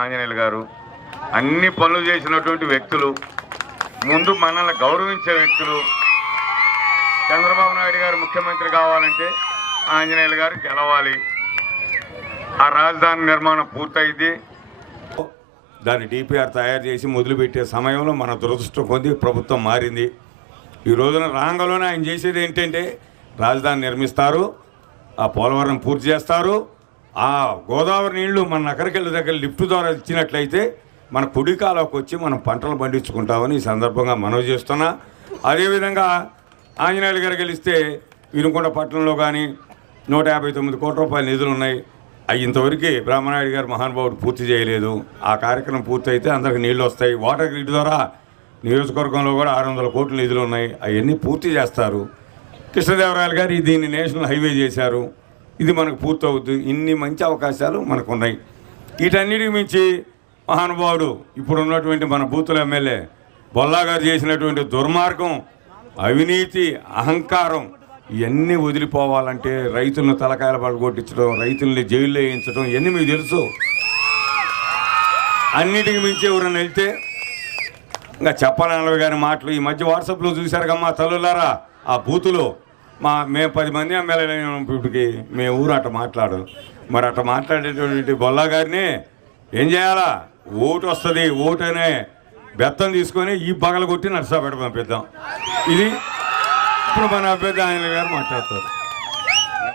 ఆంజనేయులు గారు అన్ని పనులు చేసినటువంటి వ్యక్తులు ముందు మనల్ని గౌరవించే వ్యక్తులు చంద్రబాబు నాయుడు గారు ముఖ్యమంత్రి కావాలంటే ఆంజనేయులు గారు గెలవాలి. ఆ రాజధాని నిర్మాణం పూర్తయింది. దాన్ని డిపిఆర్ తయారు చేసి మొదలుపెట్టే సమయంలో మన దురదృష్టం పొంది ప్రభుత్వం మారింది. ఈ రోజున రాంగంలోనే ఆయన చేసేది ఏంటంటే రాజధాని నిర్మిస్తారు ఆ పోలవరం పూర్తి చేస్తారు ఆ గోదావరి నీళ్ళు మన నకరికెళ్ళ దగ్గర లిఫ్ట్ ద్వారా ఇచ్చినట్లయితే మన కుడికాలకు వచ్చి మనం పంటలు పండించుకుంటామని ఈ సందర్భంగా మనవి చేస్తున్నా. అదేవిధంగా ఆంజనేయులు గారు గెలిస్తే వినుకొండ పట్టణంలో కానీ నూట యాభై తొమ్మిది కోట్ల రూపాయల నిధులు ఉన్నాయి. అవి ఇంతవరకు బ్రహ్మనాయుడు గారు మహానుభావుడు పూర్తి చేయలేదు. ఆ కార్యక్రమం పూర్తయితే అందరికి నీళ్ళు వస్తాయి. వాటర్ గ్రిడ్ ద్వారా నియోజకవర్గంలో కూడా ఆరు వందల కోట్ల నిధులు ఉన్నాయి. అవన్నీ పూర్తి చేస్తారు. కృష్ణదేవరాయలు గారు దీన్ని నేషనల్ హైవే చేశారు. ఇది మనకు పూర్తవుద్ది. ఇన్ని మంచి అవకాశాలు మనకు ఉన్నాయి వీటన్నిటికి మించి మహానుభావుడు ఇప్పుడు ఉన్నటువంటి మన బూతుల ఎమ్మెల్యే బొల్లా గారు చేసినటువంటి దుర్మార్గం అవినీతి అహంకారం ఇవన్నీ వదిలిపోవాలంటే రైతులను తలకాయల పడగొట్టించడం రైతుల్ని జైల్లో వేయించడం ఇవన్నీ మీకు తెలుసు. అన్నిటికి మించి ఎవరైనా వెళ్తే ఇంకా చెప్పాలన్నవి గారి మాటలు. ఈ మధ్య వాట్సాప్లో చూశారు కమ్మా తల్లులారా ఆ బూతులో మా మేము పది మంది ఎమ్మెల్యేలు ఇప్పటికి. మేము ఊరు అట్ట మాట్లాడు. మరి అట్ట మాట్లాడేటువంటి బొల్లా గారిని ఏం చేయాలా? ఓటు వస్తుంది ఓటు అనే బెత్తం తీసుకొని ఈ పగల కొట్టి నర్సాపేట పంపిద్దాం. ఇది ఇప్పుడు మన అభ్యర్థి ఆయన గారు మాట్లాడతారు.